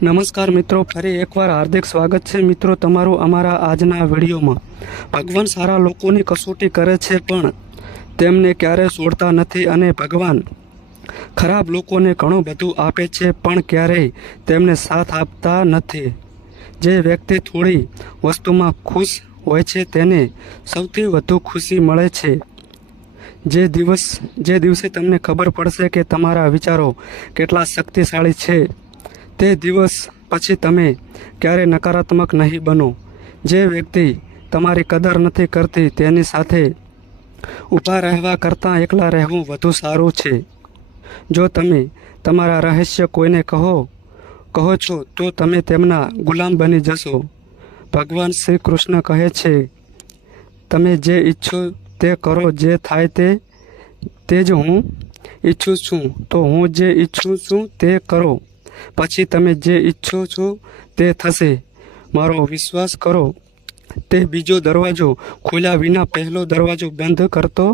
નમસ્કાર મિત્રો, ફરી એકવાર હાર્દિક સ્વાગત છે મિત્રો તમારું અમારા આજના વિડીયોમાં. ભગવાન સારા લોકોની કસોટી કરે છે પણ તેમને ક્યારેય છોડતા નથી અને ભગવાન ખરાબ લોકોને ઘણું બધું આપે છે પણ ક્યારેય તેમને સાથ આપતા નથી. જે વ્યક્તિ થોડી વસ્તુમાં ખુશ હોય છે તેને સૌથી વધુ ખુશી મળે છે. જે દિવસે તમને ખબર પડશે કે તમારા વિચારો કેટલા શક્તિશાળી છે તે દિવસ પછી તમે ક્યારેય નકારાત્મક નહીં બનો. જે વ્યક્તિ તમારી કદર નથી કરતી તેની સાથે ઊભા રહેવા કરતાં એકલા રહેવું વધુ સારું છે. જો તમે તમારા રહસ્ય કોઈને કહો છો તો તમે તેમના ગુલામ બની જશો. ભગવાન શ્રી કૃષ્ણ કહે છે, તમે જે ઈચ્છો તે કરો, જે થાય તે જ હું ઈચ્છું છું, તો હું જે ઈચ્છું છું તે કરો. પછી તમે જે ઈચ્છો છો તે થશે. મારો વિશ્વાસ કરો, તે બીજો દરવાજો ખોલ્યા વિના પહેલો દરવાજો બંધ કરતો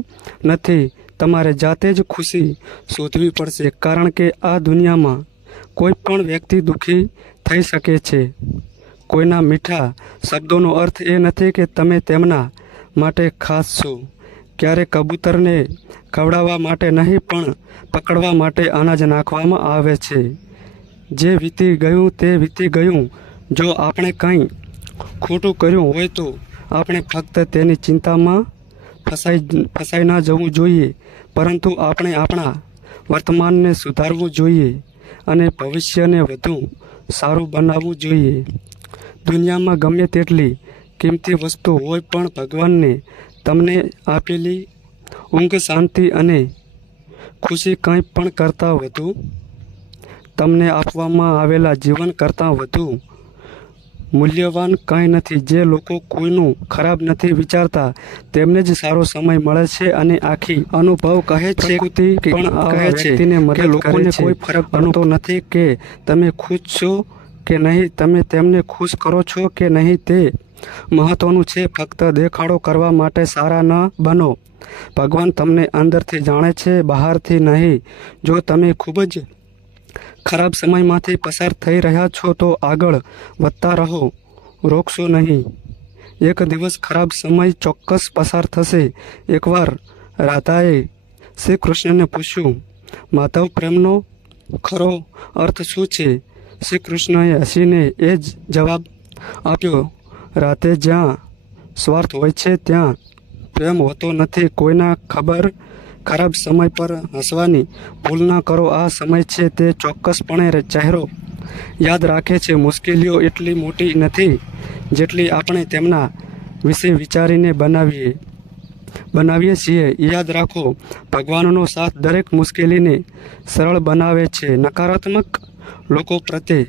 નથી. તમારે જાતે જ ખુશી શોધવી પડશે, કારણ કે આ દુનિયામાં કોઈ પણ વ્યક્તિ દુઃખી થઈ શકે છે. કોઈના મીઠા શબ્દોનો અર્થ એ નથી કે તમે તેમના માટે ખાસ છો. ક્યારેક કબૂતરને ખવડાવવા માટે નહીં પણ પકડવા માટે અનાજ નાખવામાં આવે છે. જે વીતી ગયું તે વીતી ગયું. જો આપણે કંઈ ખોટું કર્યું હોય તો આપણે ફક્ત તેની ચિંતામાં ફસાઈ ના જવું જોઈએ, પરંતુ આપણે આપણા વર્તમાનને સુધારવું જોઈએ અને ભવિષ્યને વધુ સારું બનાવવું જોઈએ. દુનિયામાં ગમે તેટલી કિંમતી વસ્તુ હોય પણ ભગવાનને તમને આપેલી ઊંઘ, શાંતિ અને ખુશી કંઈ પણ કરતાં વધુ, તમને આપવામાં આવેલા જીવન કરતાં વધુ મૂલ્યવાન કંઈ નથી. જે લોકો કોઈનું ખરાબ નથી વિચારતા તેમને જ સારો સમય મળે છે અને આખી અનુભવ કહે છે પણ કહે છે કે લોકોને કોઈ ફરક પડતો નથી કે તમે ખુશ છો કે નહીં. તમે તેમને ખુશ કરો છો કે નહીં તે મહત્વનું છે. ફક્ત દેખાડો કરવા માટે સારા ન બનો. ભગવાન તમને અંદરથી જાણે છે, બહારથી નહીં. જો તમે ખૂબ જ ખરાબ સમયમાંથી પસાર થઈ રહ્યા છો તો આગળ વધતા રહો, રોકશો નહીં. એક દિવસ ખરાબ સમય ચોક્કસ પસાર થશે. એકવાર રાધાએ શ્રી કૃષ્ણને પૂછ્યું, માધવ, પ્રેમનો ખરો અર્થ શું છે? શ્રી કૃષ્ણએ હસીને એ જ જવાબ આપ્યો, રાધે, જ્યાં સ્વાર્થ હોય છે ત્યાં પ્રેમ હોતો નથી. કોઈના ખરાબ સમય પર હસવાની ભૂલ ના કરો. આ સમય છે તે ચોક્કસપણે ચહેરો યાદ રાખે છે. મુશ્કેલીઓ એટલી મોટી નથી જેટલી આપણે તેમના વિશે વિચારીને બનાવીએ છીએ. યાદ રાખો, ભગવાનનો સાથ દરેક મુશ્કેલીને સરળ બનાવે છે. નકારાત્મક લોકો પ્રત્યે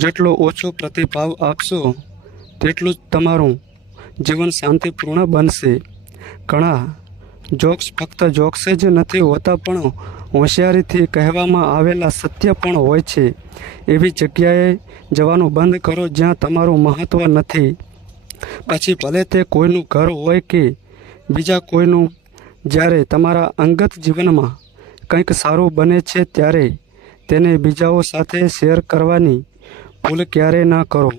જેટલો ઓછો પ્રતિભાવ આપશો તેટલું જ તમારું જીવન શાંતિપૂર્ણ બનશે. ઘણા જોક્સ ફક્ત જોક્સ જ નથી હોતા પણ હોશિયારીથી કહેવામાં આવેલા સત્ય પણ હોય છે. એવી જગ્યાએ જવાનું બંધ કરો જ્યાં તમારું મહત્ત્વ નથી. પછી ભલે તે કોઈનું ઘર હોય કે બીજા કોઈનું. જ્યારે તમારા અંગત જીવનમાં કંઈક સારું બને છે ત્યારે તેને બીજાઓ સાથે શેર કરવાની ભૂલ ક્યારેય ના કરો.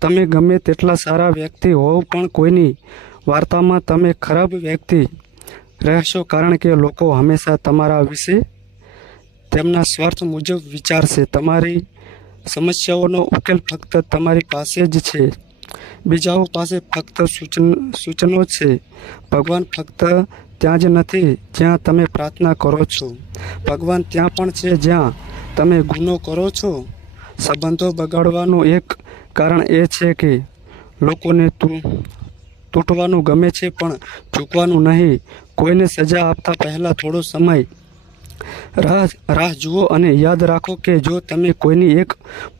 તમે ગમે તેટલા સારા વ્યક્તિ હોવ પણ કોઈની વાર્તામાં તમે ખરાબ વ્યક્તિ રહેશો, કારણ કે લોકો હંમેશા તમારા વિશે તેમના સ્વાર્થ મુજબ વિચારશે. તમારી સમસ્યાઓનો ઉકેલ ફક્ત તમારી પાસે જ છે. બીજાઓ પાસે ફક્ત સૂચનો છે. ભગવાન ફક્ત ત્યાં જ નથી જ્યાં તમે પ્રાર્થના કરો છો. ભગવાન ત્યાં પણ છે જ્યાં તમે ગુનો કરો છો. સંબંધો બગાડવાનું એક કારણ એ છે કે લોકોને તૂટવાનું ગમે છે પણ ઝૂકવાનું નહીં. કોઈને સજા આપતા પહેલાં થોડો સમય રાહ જુઓ અને યાદ રાખો કે જો તમે કોઈની એક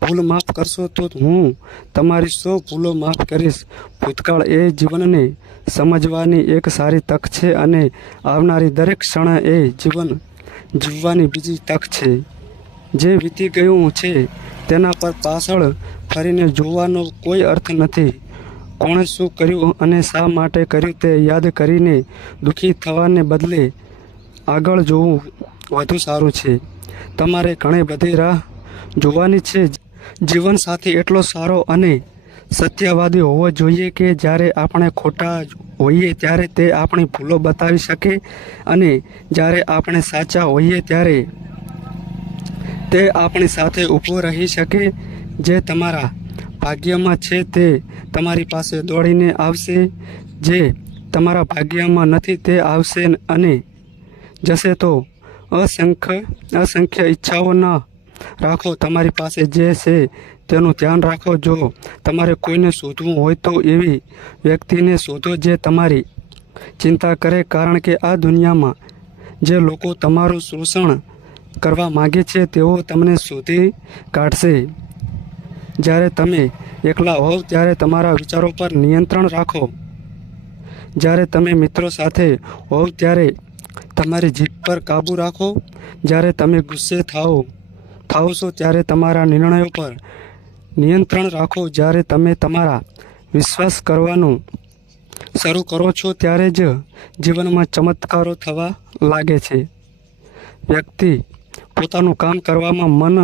ભૂલ માફ કરશો તો હું તમારી 100 ભૂલો માફ કરીશ. ભૂતકાળ એ જીવનને સમજવાની એક સારી તક છે અને આવનારી દરેક ક્ષણ એ જીવન જીવવાની બીજી તક છે. જે વીતી ગયું છે તેના પર પાછળ ફરીને જોવાનો કોઈ અર્થ નથી. કોણે શું કર્યું અને શા માટે કર્યું તે યાદ કરીને દુઃખી થવાને બદલે આગળ જોવું વધુ સારું છે. તમારે ઘણી બધી રાહ જોવાની છે. જીવનસાથી એટલો સારો અને સત્યવાદી હોવો જોઈએ કે જ્યારે આપણે ખોટા હોઈએ ત્યારે તે આપણી ભૂલો બતાવી શકે અને જ્યારે આપણે સાચા હોઈએ ત્યારે તે આપણી સાથે ઊભો રહી શકે. જે તમારા ભાગ્યમાં છે તે તમારી પાસે દોડીને આવશે, જે તમારા ભાગ્યમાં નથી તે આવશે અને જશે. તો અસંખ્ય ઈચ્છાઓ ન રાખો, તમારી પાસે જે છે તેનું ધ્યાન રાખો. જો તમારે કોઈને શોધવું હોય તો એવી વ્યક્તિને શોધો જે તમારી ચિંતા કરે, કારણ કે આ દુનિયામાં જે લોકો તમારું શોષણ કરવા માગે છે તેઓ તમને શોધી કાઢશે. જ્યારે તમે એકલા હોવ ત્યારે તમારા વિચારો પર નિયંત્રણ રાખો. જ્યારે તમે મિત્રો સાથે હોવ ત્યારે તમારી જીભ પર કાબૂ રાખો. જ્યારે તમે ગુસ્સે થાઓ છો ત્યારે તમારા નિર્ણયો પર નિયંત્રણ રાખો. જ્યારે તમે તમારા વિશ્વાસ કરવાનું શરૂ કરો છો ત્યારે જ જીવનમાં ચમત્કારો થવા લાગે છે. વ્યક્તિ પોતાનું કામ કરવામાં મન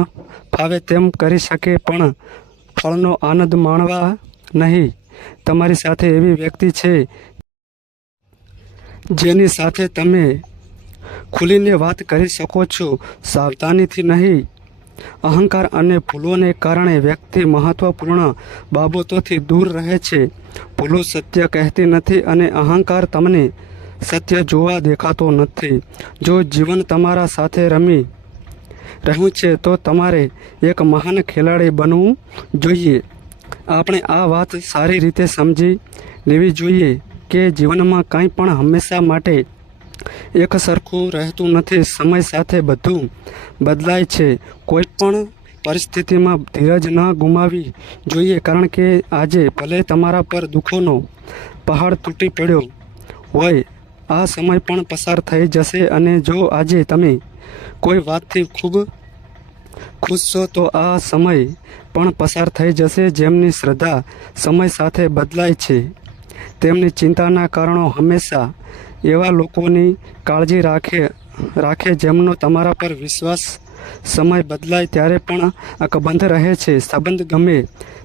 ફાવે તેમ કરી શકે પણ ફળનો આનંદ માણવા નહીં. તમારી સાથે એવી વ્યક્તિ છે જેની સાથે તમે ખુલીને વાત કરી શકો છો, સાવધાનીથી નહીં. અહંકાર અને ભૂલોને કારણે વ્યક્તિ મહત્વપૂર્ણ બાબતોથી દૂર રહે છે. ભૂલો સત્ય કહેતી નથી અને અહંકાર તમને સત્ય જોવા દેખાતો નથી. જો જીવન તમારા સાથે રહ્યું છે તો તમારે એક મહાન ખેલાડી બનવું જોઈએ. આપણે આ વાત સારી રીતે સમજી લેવી જોઈએ કે જીવનમાં કંઈ પણ હંમેશા માટે એક સરખું રહેતું નથી. સમય સાથે બધું બદલાય છે. કોઈ પણ પરિસ્થિતિમાં ધીરજ ન ગુમાવવી જોઈએ, કારણ કે આજે ભલે તમારા પર દુઃખોનો પહાડ તૂટી પડ્યો હોય, આ સમય પણ પસાર થઈ જશે. અને જો આજે તમે કોઈ વાતથી ખૂબ ખુશ છો તો આ સમય પણ પસાર થઈ જશે. જેમની શ્રદ્ધા સમય સાથે બદલાય છે તેમની ચિંતાના કારણો હંમેશા એવા લોકોની કાળજી રાખે જેમનો તમારા પર વિશ્વાસ સમય બદલાય ત્યારે પણ અકબંધ રહે છે. સંબંધ ગમે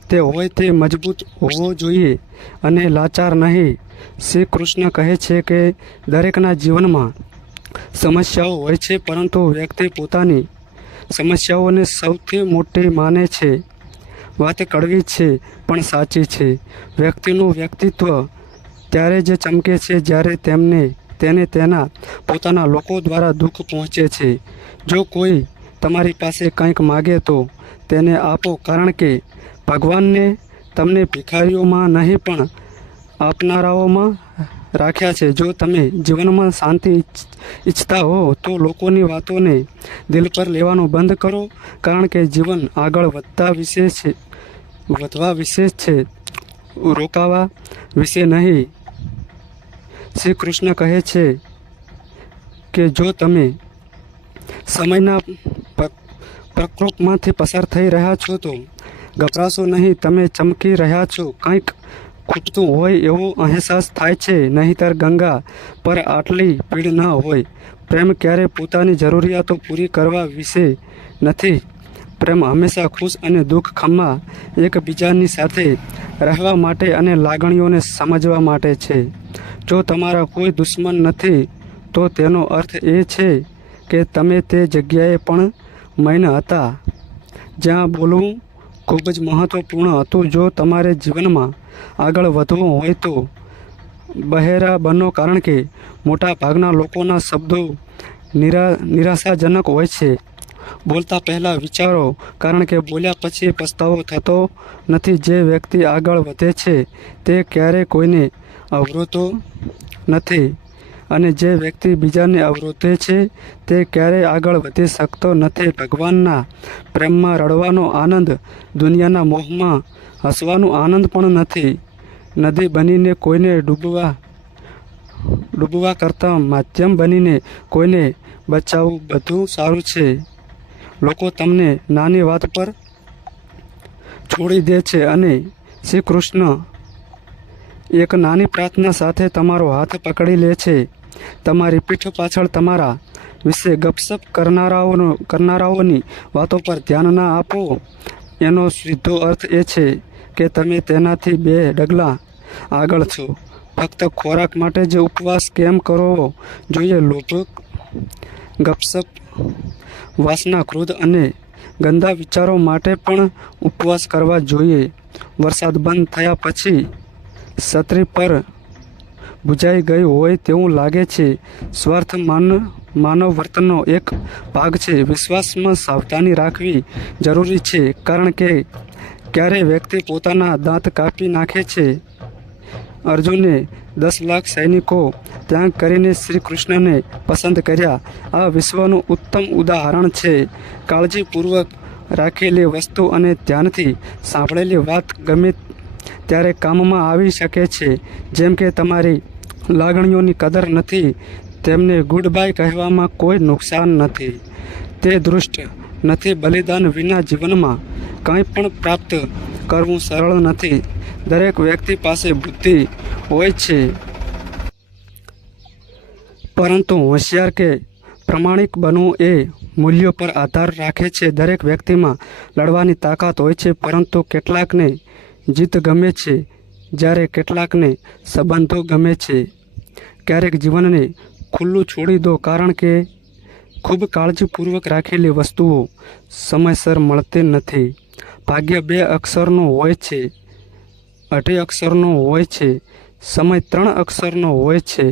તે હોય તે મજબૂત હોવો જોઈએ અને લાચાર નહીં. શ્રી કૃષ્ણ કહે છે કે દરેકના જીવનમાં સમસ્યાઓ હોય છે, પરંતુ વ્યક્તિ પોતાની સમસ્યાઓને સૌથી મોટી માને છે. વાત કડવી છે પણ સાચી છે. વ્યક્તિનું વ્યક્તિત્વ ત્યારે જ ચમકે છે જ્યારે તેને તેના પોતાના લોકો દ્વારા દુઃખ પહોંચે છે. જો કોઈ તમારી પાસે કંઈક માગે તો તેને આપો, કારણ કે ભગવાનને તમને ભિખારીઓમાં નહીં પણ આપનારાઓમાં રાખ્યા છે. જો તમે જીવનમાં શાંતિ ઈચ્છતા હો તો લોકોની વાતોને દિલ પર લેવાનું બંધ કરો, કારણ કે જીવન આગળ વધવા વિશે છે, રોકાવા વિશે નહીં. શ્રી કૃષ્ણ કહે છે કે જો તમે સમયના પ્રકોપમાંથી પસાર થઈ રહ્યા છો તો ગભરાશો નહીં. તમે ચમકી રહ્યા છો. કંઈક ખૂટતું હોય એવો અહેસાસ થાય છે, નહીંતર ગંગા પર આટલી ભીડ ન હોય. પ્રેમ ક્યારે પોતાની જરૂરિયાતો પૂરી કરવા વિશે નથી. પ્રેમ હંમેશા ખુશ અને દુઃખમાં એકબીજાની સાથે રહેવા માટે અને લાગણીઓને સમજવા માટે છે. જો તમારા કોઈ દુશ્મન નથી તો તેનો અર્થ એ છે કે તમે તે જગ્યાએ પણ મૈન હતા જ્યાં બોલવું ખૂબ જ મહત્વપૂર્ણ હતું. જો તમારે જીવનમાં આગળ વધવું હોય તો બહેરા બનો, કારણ કે મોટા ભાગના લોકોના શબ્દો નિરાશાજનક હોય છે. બોલતા પહેલાં વિચારો, કારણ કે બોલ્યા પછી પસ્તાવો થતો નથી. જે વ્યક્તિ આગળ વધે છે તે ક્યારેય કોઈને અવરોધતો નથી, અને જે વ્યક્તિ બીજાને અવરોધે છે તે ક્યારેય આગળ વધી શકતો નથી. ભગવાનના પ્રેમમાં રડવાનો આનંદ દુનિયાના મોહમાં હસવાનું આનંદ પણ નથી. નદી બનીને કોઈને ડૂબવા કરતાં માધ્યમ બનીને કોઈને બચાવવું બધું સારું છે. લોકો તમને નાની વાત પર છોડી દે છે અને શ્રી કૃષ્ણ એક નાની પ્રાર્થના સાથે તમારો હાથ પકડી લે છે. તમારી પીઠ પાછળ તમારા વિશે ગપસપ કરનારાઓની વાતો પર ધ્યાન ના આપો. એનો સીધો અર્થ એ છે કે તમે તેનાથી 2 ડગલા આગળ છો. ફક્ત ખોરાક માટે જ ઉપવાસ કેમ કરવો જોઈએ? લોભ, ગપસપ, વાસના, ક્રોધ અને ગંદા વિચારો માટે પણ ઉપવાસ કરવા જોઈએ. વરસાદ બંધ થયા પછી છત્રી પર બુજાઈ ગઈ હોય તેવું લાગે છે. સ્વાર્થ માનવ વર્તનનો એક ભાગ છે. વિશ્વાસમાં સાવધાની રાખવી જરૂરી છે, કારણ કે ક્યારેય વ્યક્તિ પોતાના દાંત કાપી નાખે છે. અર્જુને 10 લાખ સૈનિકો ત્યાગ કરીને શ્રી કૃષ્ણને પસંદ કર્યા. આ વિશ્વનું ઉત્તમ ઉદાહરણ છે. કાળજીપૂર્વક રાખેલી વસ્તુ અને ધ્યાનથી સાંભળેલી વાત ગમે ત્યારે કામમાં આવી શકે છે. જેમ કે તમારી લાગણીઓની કદર નથી, તેમને ગુડ બાય કહેવામાં કોઈ નુકસાન નથી. તે દુષ્ટ નથી. બલિદાન વિના જીવનમાં કંઈ પણ પ્રાપ્ત કરવું સરળ નથી. દરેક વ્યક્તિ પાસે બુદ્ધિ હોય છે, પરંતુ હોશિયાર કે પ્રમાણિક બનવું એ મૂલ્યો પર આધાર રાખે છે. દરેક વ્યક્તિમાં લડવાની તાકાત હોય છે, પરંતુ કેટલાકને જીત ગમે છે, જ્યારે કેટલાકને સંબંધો ગમે છે. ક્યારેક જીવનને ખુલ્લું છોડી દો, કારણ કે ખૂબ કાળજીપૂર્વક રાખેલી વસ્તુઓ સમયસર મળતી નથી. ભાગ્ય 2 અક્ષરનો હોય છે, 2 અક્ષરનો હોય છે. સમય 3 અક્ષરનો હોય છે.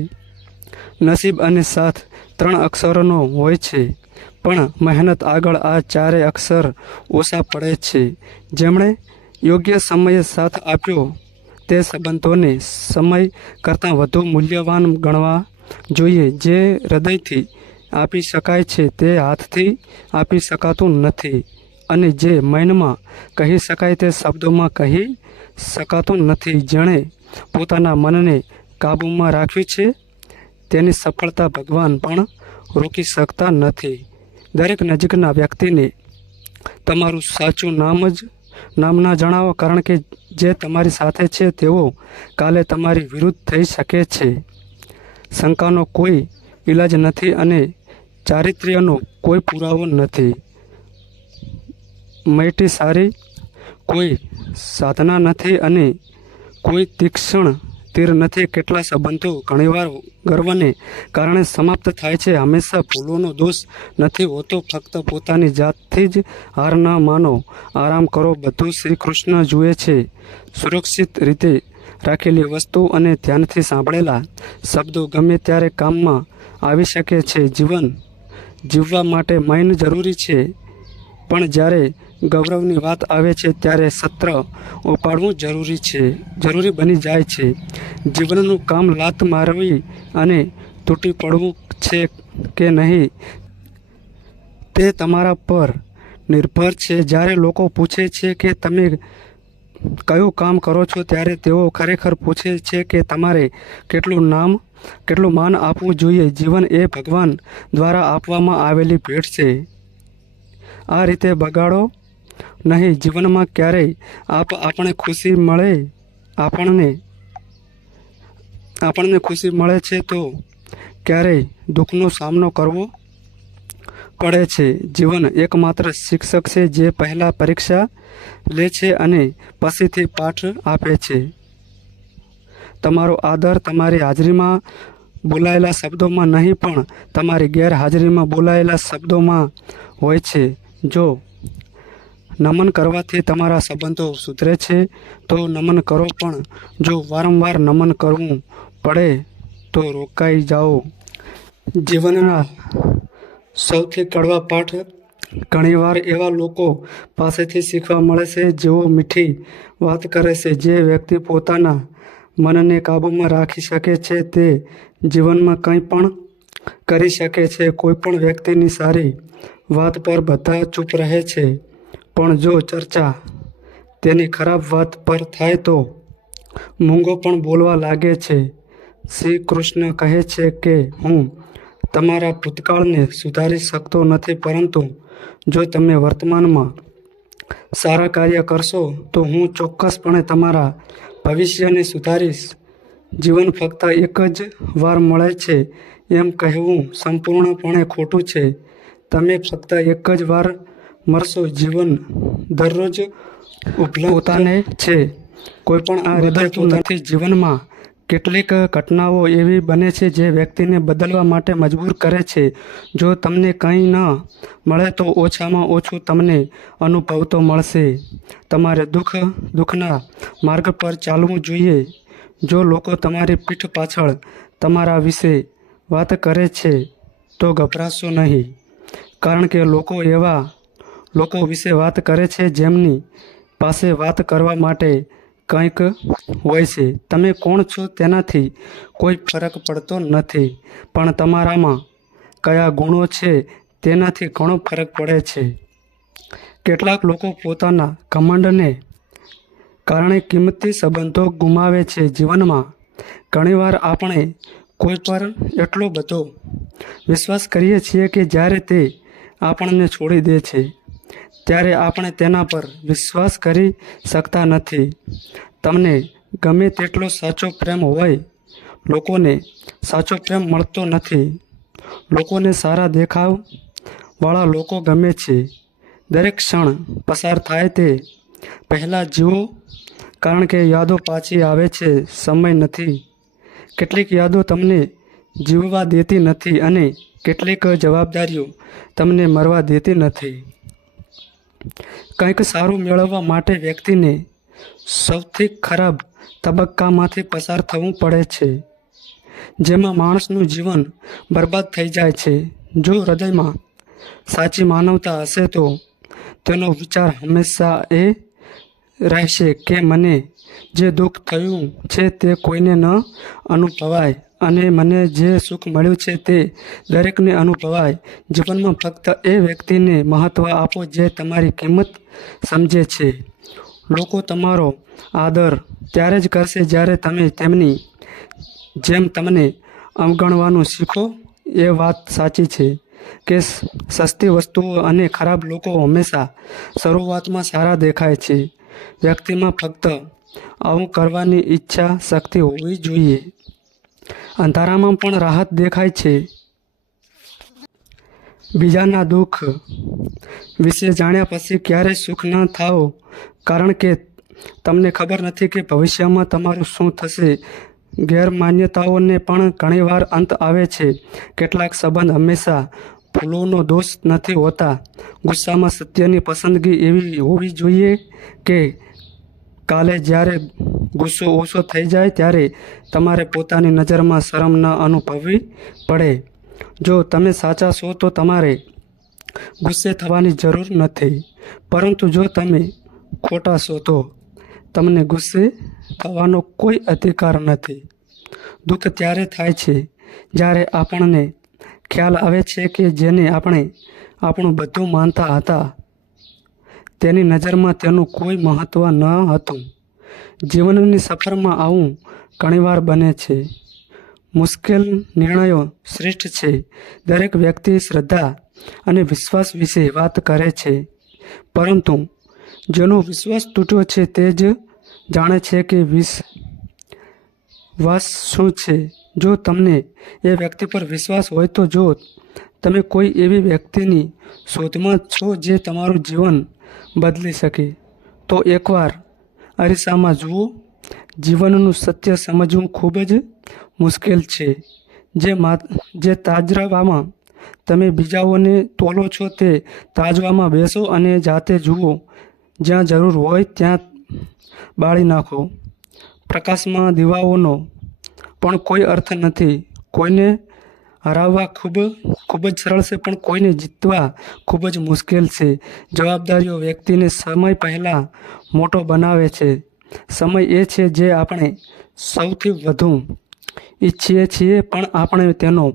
નસીબ અને સાથ 3 અક્ષરનો હોય છે. પણ મહેનત આગળ આ 4 અક્ષર ઓછા પડે છે. જેમણે યોગ્ય સમયે સાથ આપ્યો તે સંબંધોને સમય કરતાં વધુ મૂલ્યવાન ગણવા જોઈએ. જે હૃદયથી આપી શકાય છે તે હાથથી આપી શકાતું નથી, અને જે મૌનમાં કહી શકાય તે શબ્દોમાં કહી શકાતું નથી. જેણે પોતાના મનને કાબૂમાં રાખ્યું છે તેની સફળતા ભગવાન પણ રોકી શકતા નથી. દરેક નજીકના વ્યક્તિને તમારું સાચું નામ ના જણાવો, કારણ કે જે તમારી સાથે છે તેઓ કાલે તમારી વિરુદ્ધ થઈ શકે છે. શંકાનો કોઈ ઈલાજ નથી અને ચારિત્ર્યનો કોઈ પુરાવો નથી. મૈત્રી સારી કોઈ સાધના નથી અને કોઈ તીક્ષ્ણ તીર નથી. કેટલા સંબંધો ઘણીવાર ગર્વને કારણે સમાપ્ત થાય છે. હંમેશા ભૂલોનો દોષ નથી હોતો. ફક્ત પોતાની જાતથી જ હાર ન માનો. આરામ કરો. બધું શ્રી કૃષ્ણ જુએ છે. સુરક્ષિત રીતે રાખેલી વસ્તુ અને ધ્યાનથી સાંભળેલા શબ્દો ગમે ત્યારે કામમાં આવી શકે છે. જીવન જીવવા માટે મૌન જરૂરી છે, પણ જ્યારે ગૌરવની વાત આવે છે ત્યારે સત્ર ઉપાડવું જરૂરી બની જાય છે. જીવનનું કામ લાત મારવી અને તૂટી પડવું છે કે નહીં તે તમારા પર નિર્ભર છે. જ્યારે લોકો પૂછે છે કે તમે કયું કામ કરો છો, ત્યારે તેઓ ખરેખર પૂછે છે કે તમારે કેટલું માન આપવું જોઈએ. જીવન એ ભગવાન દ્વારા આપવામાં આવેલી ભેટ છે. આ રીતે બગાડો નહીં. જીવનમાં ક્યારેય આપણને ખુશી મળે છે તો ક્યારેય દુઃખનો સામનો કરવો પડે છે. જીવન એકમાત્ર શિક્ષક છે જે પહેલા પરીક્ષા લે છે અને પછીથી પાઠ આપે છે. તમારો આદર તમારી હાજરીમાં બોલાયેલા શબ્દોમાં નહીં, પણ તમારી ગેરહાજરીમાં બોલાયેલા શબ્દોમાં હોય છે. જો નમન કરવાથી તમારા સંબંધો સુધરે છે તો નમન કરો, પણ જો વારંવાર નમન કરવું પડે તો રોકાઈ જાઓ. જીવનના સૌથી કડવા પાઠ ઘણીવાર એવા લોકો પાસેથી શીખવા મળે છે જેઓ મીઠી વાત કરે છે. જે વ્યક્તિ પોતાના મનને કાબૂમાં રાખી શકે છે તે જીવનમાં કંઈ પણ કરી શકે છે. કોઈ પણ વ્યક્તિની સારી વાત પર બધા ચૂપ રહે છે, પણ જો ચર્ચા તેની ખરાબ વાત પર થાય તો મૂંગો પણ બોલવા લાગે છે. શ્રી કૃષ્ણ કહે છે કે હું તમારા ભૂતકાળને સુધારી શકતો નથી, પરંતુ જો તમે વર્તમાનમાં સારા કાર્ય કરશો તો હું ચોક્કસપણે તમારા ભવિષ્યને સુધારીશ. જીવન ફક્ત એક જ વાર મળે છે. એમ કહેવું સંપૂર્ણપણે ખોટું છે. તમે ફક્ત એક જ વાર મરશો. જીવન દરરોજ ઉપલબ્ધ પોતાને છે. કોઈ પણ આ બદલતું નથી. જીવનમાં કેટલીક ઘટનાઓ એવી બને છે જે વ્યક્તિને બદલવા માટે મજબૂર કરે છે. જો તમને કંઈ ન મળે તો ઓછામાં ઓછું તમને અનુભવ તો મળશે. તમારે દુઃખના માર્ગ પર ચાલવું જોઈએ. જો લોકો તમારી પીઠ પાછળ તમારા વિશે વાત કરે છે તો ગભરાશો નહીં, કારણ કે લોકો એવા લોકો વિશે વાત કરે છે જેમની પાસે વાત કરવા માટે કંઈક હોય છે. તમે કોણ છો તેનાથી કોઈ ફરક પડતો નથી, પણ તમારામાં કયા ગુણો છે તેનાથી ઘણો ફરક પડે છે. કેટલાક લોકો પોતાના ઘમંડને કારણે કિંમતી સંબંધો ગુમાવે છે. જીવનમાં ઘણીવાર આપણે કોઈ પર એટલો બધો વિશ્વાસ કરીએ છીએ કે જ્યારે તે આપણને છોડી દે છે ત્યારે આપણે તેના પર વિશ્વાસ કરી શકતા નથી. તમને ગમે તેટલો સાચો પ્રેમ હોય, લોકોને સાચો પ્રેમ મળતો નથી. લોકોને સારા દેખાવવાળા લોકો ગમે છે. દરેક ક્ષણ પસાર થાય તે પહેલાં જીવો, કારણ કે યાદો પાછી આવે છે, સમય નથી. કેટલીક યાદો તમને જીવવા દેતી નથી અને કેટલીક જવાબદારીઓ તમને મરવા દેતી નથી. કંઈક સારું મેળવવા માટે વ્યક્તિને સૌથી ખરાબ તબક્કામાંથી પસાર થવું પડે છે, જેમાં માણસનું જીવન બરબાદ થઈ જાય છે. જો હૃદયમાં સાચી માનવતા હશે તો તેનો વિચાર હંમેશા એ રહેશે કે મને જે દુઃખ થયું છે તે કોઈને ન અનુભવાય અને મને જે સુખ મળ્યું છે તે દરેકને અનુભવાય. જીવનમાં ફક્ત એ વ્યક્તિને મહત્ત્વ આપો જે તમારી કિંમત સમજે છે. લોકો તમારો આદર ત્યારે જ કરશે જ્યારે તમે તેમની જેમ તમને અવગણવાનું શીખો. એ વાત સાચી છે કે સસ્તી વસ્તુઓ અને ખરાબ લોકો હંમેશા શરૂઆતમાં સારા દેખાય છે. વ્યક્તિમાં ફક્ત આવું કરવાની ઈચ્છા શક્તિ હોવી જોઈએ. અંધારામાં પણ રાહત દેખાય છે. બીજાના દુઃખ વિશે જાણ્યા પછી ક્યારેય સુખ ન થાઓ, કારણ કે તમને ખબર નથી કે ભવિષ્યમાં તમારું શું થશે. ગેરમાન્યતાઓને પણ ઘણીવાર અંત આવે છે. કેટલાક સંબંધ હંમેશા ભૂલોનો દોષ નથી હોતા. ગુસ્સામાં સત્યની પસંદગી એવી હોવી જોઈએ કે કાલે જ્યારે ગુસ્સો ઓછો થઈ જાય ત્યારે તમારે પોતાની નજરમાં શરમ ન અનુભવવી પડે. જો તમે સાચા છો તો તમારે ગુસ્સે થવાની જરૂર નથી, પરંતુ જો તમે ખોટા છો તો તમને ગુસ્સે થવાનો કોઈ અધિકાર નથી. દુઃખ ત્યારે થાય છે જ્યારે આપણને ખ્યાલ આવે છે કે જેને આપણે આપણું બધું માનતા હતા તેની નજરમાં તેનું કોઈ મહત્ત્વ ન હતું. જીવનની સફરમાં આવું ઘણીવાર બને છે. મુશ્કેલ નિર્ણયો શ્રેષ્ઠ છે. દરેક વ્યક્તિ શ્રદ્ધા અને વિશ્વાસ વિશે વાત કરે છે, પરંતુ જેનો વિશ્વાસ તૂટ્યો છે તે જ જાણે છે કે વિશ્વાસ શું છે. જો તમને એ વ્યક્તિ પર વિશ્વાસ હોય તો જો તમે કોઈ એવી વ્યક્તિની શોધમાં છો જે તમારું જીવન બદલી શકે, તો એકવાર અરીસામાં જુઓ. જીવનનું સત્ય સમજવું ખૂબ જ મુશ્કેલ છે. જે તાજવામાં તમે બીજાઓને તોલો છો તે તાજવામાં બેસો અને જાતે જુઓ. જ્યાં જરૂર હોય ત્યાં બાળી નાખો. પ્રકાશમાં દીવાઓનો પણ કોઈ અર્થ નથી. કોઈને હરાવવા ખૂબ જ સરળ છે, પણ કોઈને જીતવા ખૂબ જ મુશ્કેલ છે. જવાબદારીઓ વ્યક્તિને સમય પહેલાં મોટો બનાવે છે. સમય એ છે જે આપણે સૌથી વધુ ઈચ્છીએ છીએ, પણ આપણે તેનો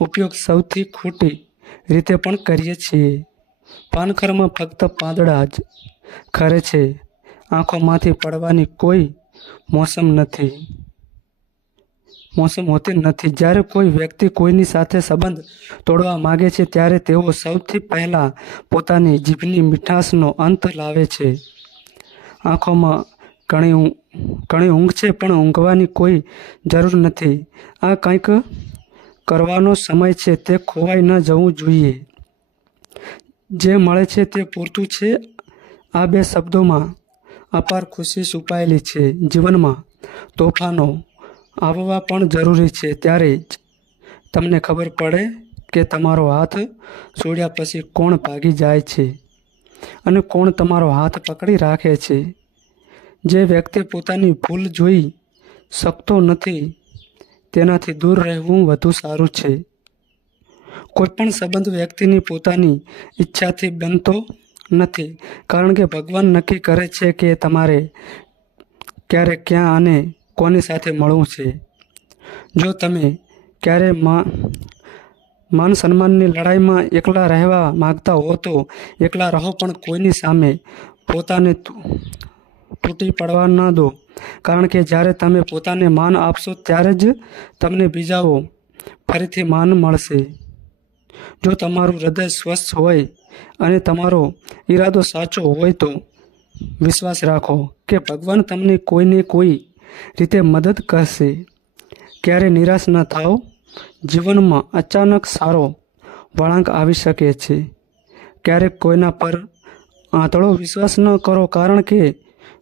ઉપયોગ સૌથી ખોટી રીતે પણ કરીએ છીએ. પાનખરમાં ફક્ત પાંદડા જ ખરે છે. આંખોમાંથી પડવાની કોઈ મોસમ હોતી નથી. જ્યારે કોઈ વ્યક્તિ કોઈની સાથે સંબંધ તોડવા માંગે છે ત્યારે તેઓ સૌથી પહેલાં પોતાની જીભની મીઠાશનો અંત લાવે છે. આંખોમાં ઘણી ઊંઘ છે, પણ ઊંઘવાની કોઈ જરૂર નથી. આ કંઈક કરવાનો સમય છે, તે ખોવાઈ ન જવું જોઈએ. જે મળે છે તે પૂરતું છે. આ બે શબ્દોમાં અપાર ખુશી છુપાયેલી છે. જીવનમાં તોફાનો આવવા પણ જરૂરી છે. ત્યારે જ તમને ખબર પડે કે તમારો હાથ છોડ્યા પછી કોણ ભાગી જાય છે અને કોણ તમારો હાથ પકડી રાખે છે. જે વ્યક્તિ પોતાની ભૂલ જોઈ શકતો નથી તેનાથી દૂર રહેવું વધુ સારું છે. કોઈપણ સંબંધ વ્યક્તિની પોતાની ઈચ્છાથી બનતો નથી, કારણ કે ભગવાન નક્કી કરે છે કે તમારે ક્યારે, ક્યાં અને કોની સાથે મળવું છે. જો તમે ક્યારે માન સન્માનની લડાઈમાં એકલા રહેવા માંગતા હો તો એકલા રહો, પણ કોઈની સામે પોતાને તૂટી પડવા ન દો, કારણ કે જ્યારે તમે પોતાને માન આપશો ત્યારે જ તમને બીજાઓ ફરીથી માન મળશે. જો તમારું હૃદય સ્વસ્થ હોય અને તમારો ઈરાદો સાચો હોય તો વિશ્વાસ રાખો કે ભગવાન તમને કોઈને કોઈ રીતે મદદ કરશે. ક્યારે નિરાશ ન થાઓ. જીવનમાં અચાનક સારો વળાંક આવી શકે છે. ક્યારેક કોઈના પર આંધળો વિશ્વાસ ન કરો, કારણ કે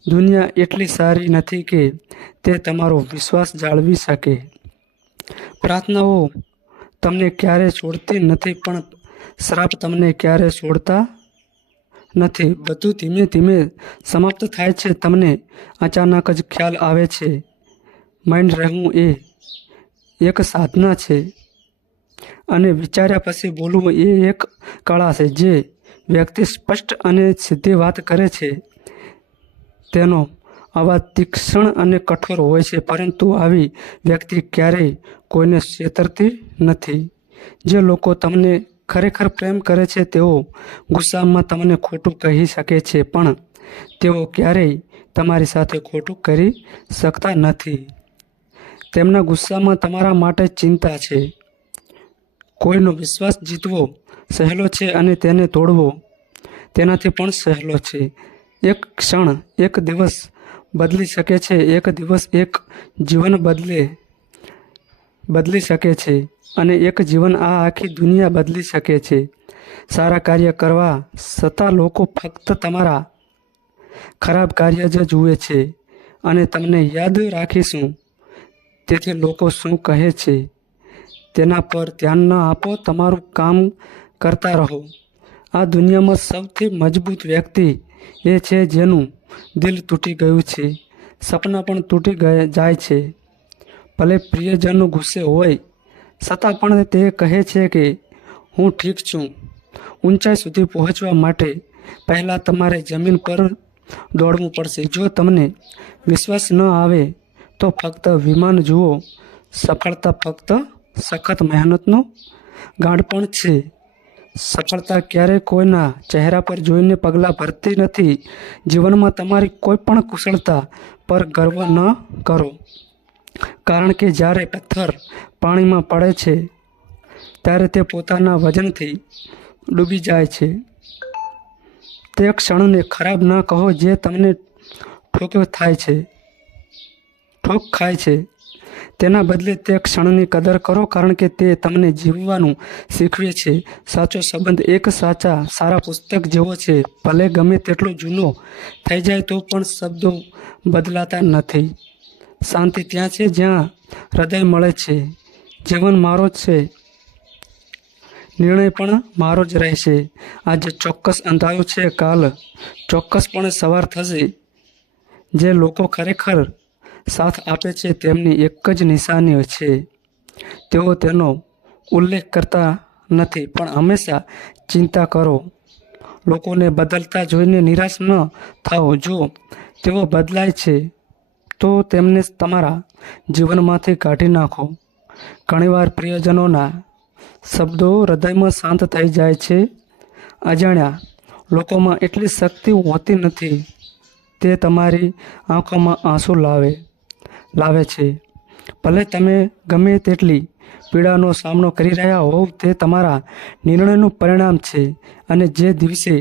દુનિયા એટલી સારી નથી કે તે તમારો વિશ્વાસ જાળવી શકે. પ્રાર્થનાઓ તમને ક્યારે છોડતી નથી, પણ શ્રાપ તમને ક્યારે છોડતા નથી. બધું ધીમે ધીમે સમાપ્ત થાય છે. તમને અચાનક જ ખ્યાલ આવે છે માઇન્ડ રહેવું એ એક સાધના છે અને વિચાર્યા પછી બોલવું એ એક કળા છે. જે વ્યક્તિ સ્પષ્ટ અને સીધી વાત કરે છે તેનો અવાજ તીક્ષ્ણ અને કઠોર હોય છે, પરંતુ આવી વ્યક્તિ ક્યારેય કોઈને છેતરતી નથી. જે લોકો તમને ખરેખર પ્રેમ કરે છે તેઓ ગુસ્સામાં તમને ખોટું કહી શકે છે, પણ તેઓ ક્યારેય તમારી સાથે ખોટું કરી શકતા નથી. તેમના ગુસ્સામાં તમારા માટે ચિંતા છે. કોઈનો વિશ્વાસ જીતવો સહેલો છે અને તેને તોડવો તેનાથી પણ સહેલો છે. એક ક્ષણ એક દિવસ બદલી શકે છે. એક દિવસ એક જીવન બદલી શકે છે અને એક જીવન આ આખી દુનિયા બદલી શકે છે. સારા કાર્ય કરવા છતાં લોકો ફક્ત તમારા ખરાબ કાર્ય જ જુએ છે અને તમને યાદ રાખીશું. તેથી લોકો શું કહે છે તેના પર ધ્યાન ન આપો. તમારું કામ કરતા રહો. આ દુનિયામાં સૌથી મજબૂત વ્યક્તિ એ છે જેનું દિલ તૂટી ગયું છે. સપના પણ તૂટી જાય છે. ભલે પ્રિયજનો ગુસ્સે હોય છતાં પણ તે કહે છે કે હું ઠીક છું. ઊંચાઈ સુધી પહોંચવા માટે પહેલાં તમારે જમીન પર દોડવું પડશે. જો તમને વિશ્વાસ ન આવે તો ફક્ત વિમાન જુઓ. સફળતા ફક્ત સખત મહેનતનો ગાંડપણ છે. સફળતા ક્યારેય કોઈના ચહેરા પર જોઈને પગલાં ભરતી નથી. જીવનમાં તમારી કોઈ પણ કુશળતા પર ગર્વ ન કરો, કારણ કે જ્યારે પથ્થર પાણીમાં પડે છે ત્યારે તે પોતાના વજનથી ડૂબી જાય છે. તે ક્ષણને ખરાબ ન કહો જે તમને ઠોક ખાય છે. તેના બદલે તે ક્ષણની કદર કરો, કારણ કે તે તમને જીવવાનું શીખવે છે. સાચો સંબંધ એક સારા પુસ્તક જેવો છે. ભલે ગમે તેટલો જૂનો થઈ જાય તો પણ શબ્દો બદલાતા નથી. શાંતિ ત્યાં છે જ્યાં હૃદય મળે છે. જીવન મારો છે, નિર્ણય પણ મારો જ રહેશે. આજે ચોક્કસ અંધારું છે, કાલ ચોક્કસપણે સવાર થશે. જે લોકો ખરેખર સાથ આપે છે તેમની એક જ નિશાની છે. તેઓ તેનો ઉલ્લેખ કરતા નથી, પણ હંમેશા ચિંતા કરો. લોકોને બદલતા જોઈને નિરાશ ન થાઓ. જો તેઓ બદલાય છે તો તેમને તમારા જીવનમાંથી કાઢી નાખો. ઘણીવાર પ્રિયજનોના શબ્દો હૃદયમાં શાંત થઈ જાય છે. અજાણ્યા લોકોમાં એટલી શક્તિ હોતી નથી. તે તમારી આંખોમાં આંસુ લાવે છે. ભલે તમે ગમે તેટલી પીડાનો સામનો કરી રહ્યા હોવ, તે તમારા નિર્ણયનું પરિણામ છે. અને જે દિવસે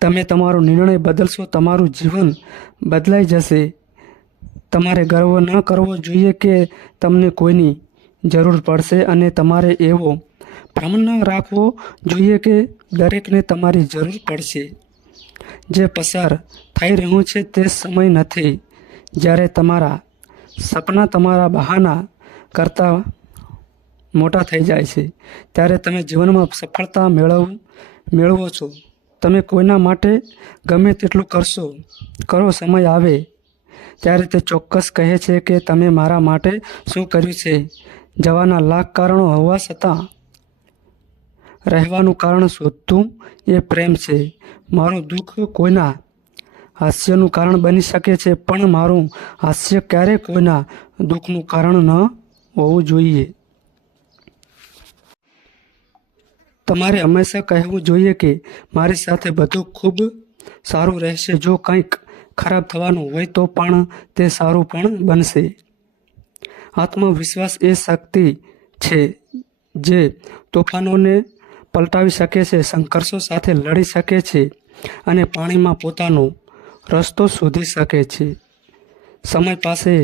તમે તમારો નિર્ણય બદલશો, તમારું જીવન બદલાઈ જશે. તમારે ગર્વ ન કરવો જોઈએ કે તમને કોઈની જરૂર પડશે અને તમારે એવો ભ્રમ ન રાખવો જોઈએ કે દરેકને તમારી જરૂર પડશે. જે પસાર થઈ રહ્યું છે તે સમય નથી જ્યારે તમારા સપના તમારા બહાના કરતાં મોટા થઈ જાય છે. ત્યારે તમે જીવનમાં સફળતા મેળવો છો. તમે કોઈના માટે ગમે તેટલું કરો, સમય આવે ત્યારે તે ચોક્કસ કહે છે કે તમે મારા માટે શું કર્યું છે. જવાના લાખ કારણો હોવા છતાં રહેવાનું કારણ શોધતું એ પ્રેમ છે. મારું દુઃખ કોઈના હાસ્યનું કારણ બની શકે છે, પણ મારું હાસ્ય ક્યારેય કોઈના દુઃખનું કારણ ન હોવું જોઈએ. તમારે હંમેશા કહેવું જોઈએ કે મારી સાથે બધું ખૂબ સારું રહેશે. જો કંઈક ખરાબ થવાનું હોય તો પણ તે સારું પણ બનશે. આત્મવિશ્વાસ એ શક્તિ છે જે તોફાનોને પલટાવી શકે છે, સંઘર્ષો સાથે લડી શકે છે અને પાણીમાં પોતાનો રસ્તો શોધી શકે છે. સમય પાસે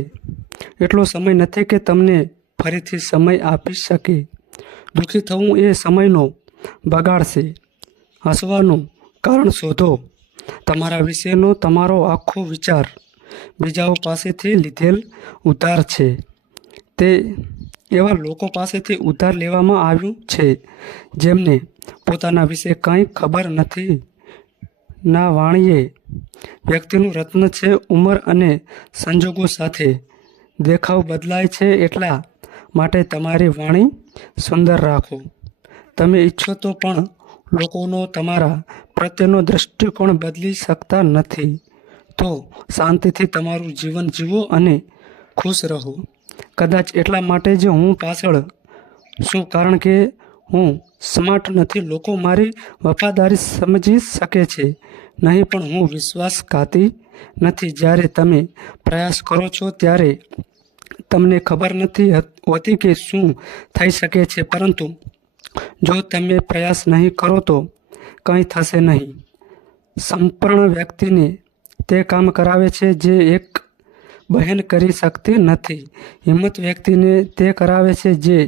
એટલો સમય નથી કે તમને ફરીથી સમય આપી શકે. દુઃખી થવું એ સમયનો બગાડ છે. હસવાનું કારણ શોધો. તમારા વિશેનો તમારો આખો વિચાર બીજાઓ પાસેથી લીધેલ ઉધાર છે. તે એવા લોકો પાસેથી ઉધાર લેવામાં આવ્યું છે જેમને પોતાના વિશે કંઈ ખબર નથી. ના વાણીએ વ્યક્તિનું રત્ન છે. ઉંમર અને સંજોગો સાથે દેખાવ બદલાય છે, એટલા માટે તમારી વાણી સુંદર રાખો. તમે ઈચ્છો તો પણ લોકોનો તમારા પ્રત્યેનો દૃષ્ટિકોણ બદલી શકતા નથી. તો શાંતિથી તમારું જીવન જીવો અને ખુશ રહો. કદાચ એટલા માટે જ હું પાછળ છું, કારણ કે હું સ્માર્ટ નથી. લોકો મારી વફાદારી સમજી શકે છે નહીં, પણ હું વિશ્વાસઘાતી નથી. જ્યારે તમે પ્રયાસ કરો છો ત્યારે તમને ખબર નથી હોતી કે શું થઈ શકે છે, પરંતુ જો તમે પ્રયાસ નહીં કરો તો કંઈ થશે નહીં. સંપૂર્ણ વ્યક્તિને તે કામ કરાવે છે જે એક બહેન કરી શકતી નથી. હિંમત વ્યક્તિને તે કરાવે છે જે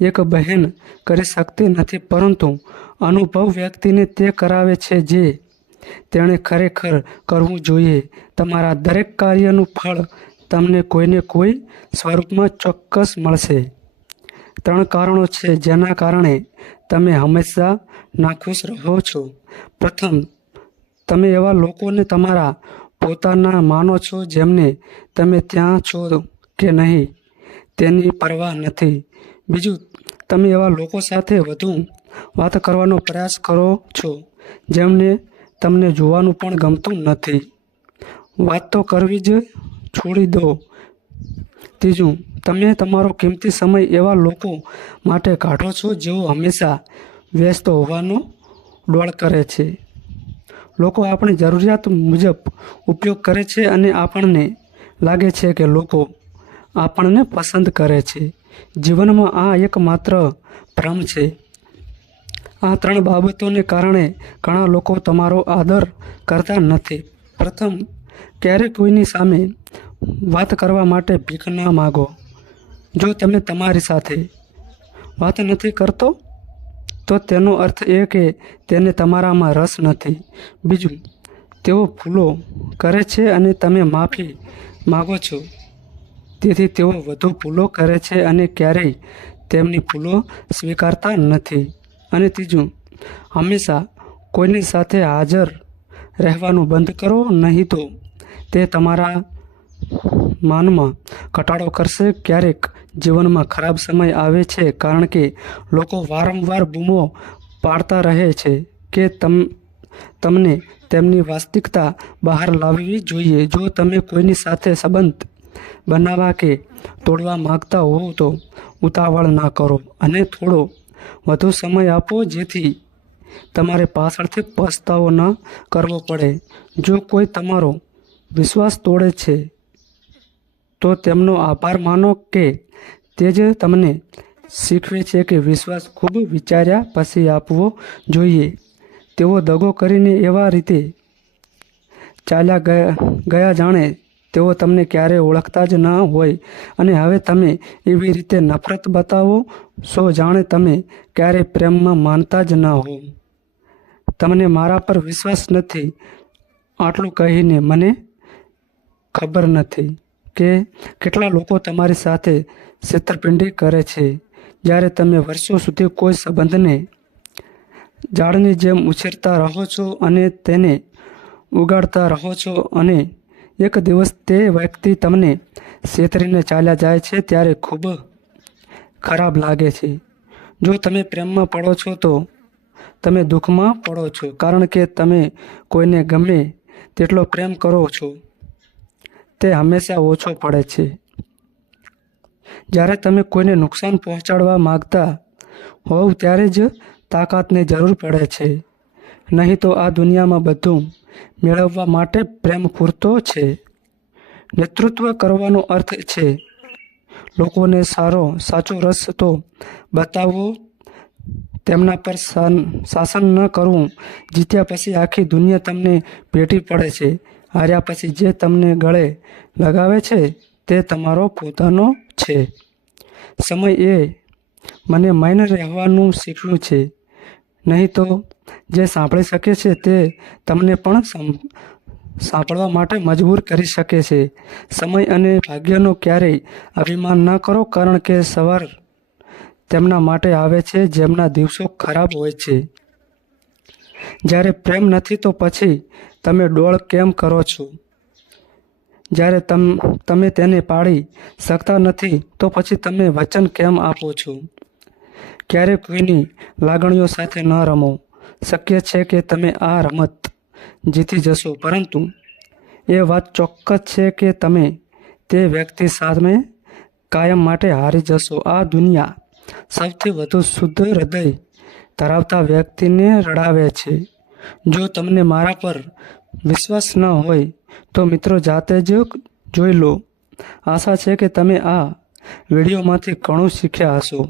એક બહેન કરી શકતી નથી. પરંતુ અનુભવ વ્યક્તિને તે કરાવે છે જે તેણે ખરેખર કરવું જોઈએ. તમારા દરેક કાર્યનું ફળ તમને કોઈને કોઈ સ્વરૂપમાં ચોક્કસ મળશે. 3 કારણો છે જેના કારણે તમે હંમેશા નાખુશ રહો છો. પ્રથમ, તમે એવા લોકોને તમારા પોતાના માનો છો જેમને તમે ત્યાં છો કે નહીં તેની પરવા નથી. બીજું, તમે એવા લોકો સાથે વધુ વાત કરવાનો પ્રયાસ કરો છો જેમને તમને જોવાનું પણ ગમતું નથી. વાત તો કરવી જ છોડી દો. ત્રીજું, તમે તમારો કિંમતી સમય એવા લોકો માટે કાઢો છો જેઓ હંમેશા વ્યસ્ત હોવાનો ડોળ કરે છે. લોકો આપણી જરૂરિયાત મુજબ ઉપયોગ કરે છે અને આપણને લાગે છે કે લોકો આપણને પસંદ કરે છે. જીવનમાં આ એકમાત્ર ભ્રમ છે. આ 3 બાબતોને કારણે ઘણા લોકો તમારો આદર કરતા નથી. પ્રથમ, ક્યારેય કોઈની સામે વાત કરવા માટે ભીખ ન માગો. જો તમે તમારી સાથે વાત નથી કરતો તો તેનો અર્થ એ કે તેને તમારામાં રસ નથી. બીજું, તેઓ ભૂલો કરે છે અને તમે માફી માગો છો, તેથી તેઓ વધુ ભૂલો કરે છે અને ક્યારેય તેમની ભૂલો સ્વીકારતા નથી. અને ત્રીજું, હંમેશા કોઈની સાથે હાજર રહેવાનું બંધ કરો, નહીં તો તે તમારા માનમાં ઘટાડો કરશે. ક્યારેક જીવનમાં ખરાબ સમય આવે છે કારણ કે લોકો વારંવાર બૂમો પાડતા રહે છે કે તમને તેમની વાસ્તવિકતા બહાર લાવવી જોઈએ. જો તમે કોઈની સાથે સંબંધ બનાવવા કે તોડવા માંગતા હોવ તો ઉતાવળ ના કરો અને થોડો વધુ સમય આપો, જેથી તમારે પાછળથી પસ્તાવો ન કરવો પડે. જો કોઈ તમારો વિશ્વાસ તોડે છે તો તેમનો આભાર માનો કે તે જ તમને શીખવે છે કે વિશ્વાસ ખૂબ વિચાર્યા પછી આપવો જોઈએ. તેઓ દગો કરીને એવા રીતે ચાલ્યા ગયા જાણે તેઓ તમને ક્યારેય ઓળખતા જ ન હોય અને હવે તમે એવી રીતે નફરત બતાવો છો જાણે તમે ક્યારેય પ્રેમમાં માનતા જ ન હો. તમને મારા પર વિશ્વાસ નથી. આટલું કહીને મને ખબર નથી કે કેટલા લોકો તમારી સાથે છેતરપિંડી કરે છે. જ્યારે તમે વર્ષો સુધી કોઈ સંબંધને ઝાડની જેમ ઉછેરતા રહો છો અને તેને ઉગાડતા રહો છો અને એક દિવસ તે વ્યક્તિ તમને છેતરીને ચાલ્યા જાય છે ત્યારે ખૂબ ખરાબ લાગે છે. જો તમે પ્રેમમાં પડો છો તો તમે દુઃખમાં પડો છો કારણ કે તમે કોઈને ગમે તેટલો પ્રેમ કરો છો તે હંમેશા ઓછો પડે છે. જ્યારે તમે કોઈને નુકસાન પહોંચાડવા માંગતા હોવ ત્યારે જ તાકાતની જરૂર પડે છે. નહીં તો આ દુનિયામાં બધું મેળવવા માટે પ્રેમ પૂરતો છે. નેતૃત્વ કરવાનો અર્થ છે લોકોને સાચો રસ્તો બતાવવો, તેમના પર શાસન ન કરવું. જીત્યા પછી આખી દુનિયા તમને ભેટી પડે છે. હાર્યા પછી જે તમને ગળે લગાવે છે તે તમારો પોતાનો છે. સમય એ મને મૌન રહેવાનું શીખ્યું છે. નહીં તો જે સાંભળી શકે છે તે તમને પણ સાંભળવા માટે મજબૂર કરી શકે છે. સમય અને ભાગ્યનો ક્યારેય અભિમાન ન કરો કારણ કે સવાર તેમના માટે આવે છે જેમના દિવસો ખરાબ હોય છે. જ્યારે પ્રેમ નથી તો પછી તમે ડોળ કેમ કરો છો? જ્યારે તમે તેને પાળી શકતા નથી તો પછી તમે વચન કેમ આપો છો? ક્યારે કોઈની લાગણીઓ સાથે ન રમો. શક્ય છે કે તમે આ રમત જીતી જશો પરંતુ એ વાત ચોક્કસ છે કે તમે તે વ્યક્તિ સામે કાયમ માટે હારી જશો. આ દુનિયા સૌથી વધુ શુદ્ધ હૃદય ધરાવતા વ્યક્તિને રડાવે છે. જો તમને મારા પર વિશ્વાસ ન હોય તો મિત્રો જાતે જ જોઈ લો. આશા છે કે તમે આ વિડીયોમાંથી ઘણું શીખ્યા હશો.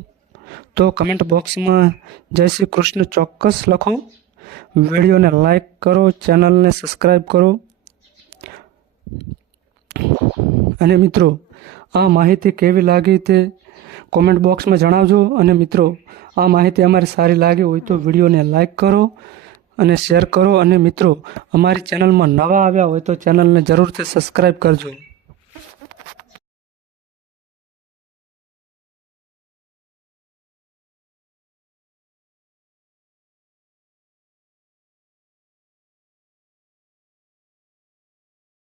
તો કમેન્ટ બોક્સમાં જય શ્રી કૃષ્ણ ચોક્કસ લખો. વિડીયોને લાઈક કરો, ચેનલને સબસ્ક્રાઈબ કરો. અને મિત્રો આ માહિતી કેવી લાગી તે કોમેન્ટ બોક્સમાં જણાવજો. અને મિત્રો આ માહિતી અમારી સારી લાગી હોય તો વિડીયોને લાઈક કરો અને શેર કરો. અને મિત્રો અમારી ચેનલમાં નવા આવ્યા હોય તો ચેનલને જરૂરથી સબસ્ક્રાઈબ કરજો.